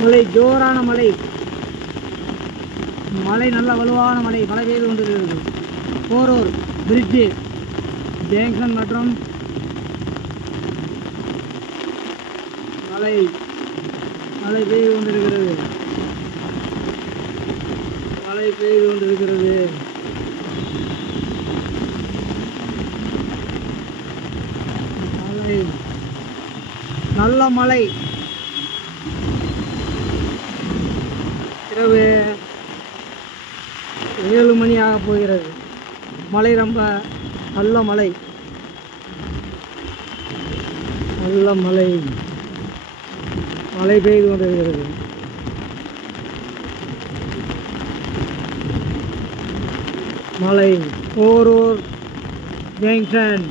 மழை, ஜோரான மழை. மழை நல்ல வலுவான மழை பெய்து கொண்டிருக்கிறது. போரூர் பிரிட்ஜு ஜங்ஷன் மற்றும் மழை பெய்து கொண்டிருக்கிறது. மழை பெய்து கொண்டிருக்கிறது. மழை, நல்ல மழை. இரவு 7 மணி ஆக போகிறது. மழை ரொம்ப நல்ல மழை. மழை பெய்து கொண்டிருக்கிறது. மழை, போரூர் ஜங்ஷன்.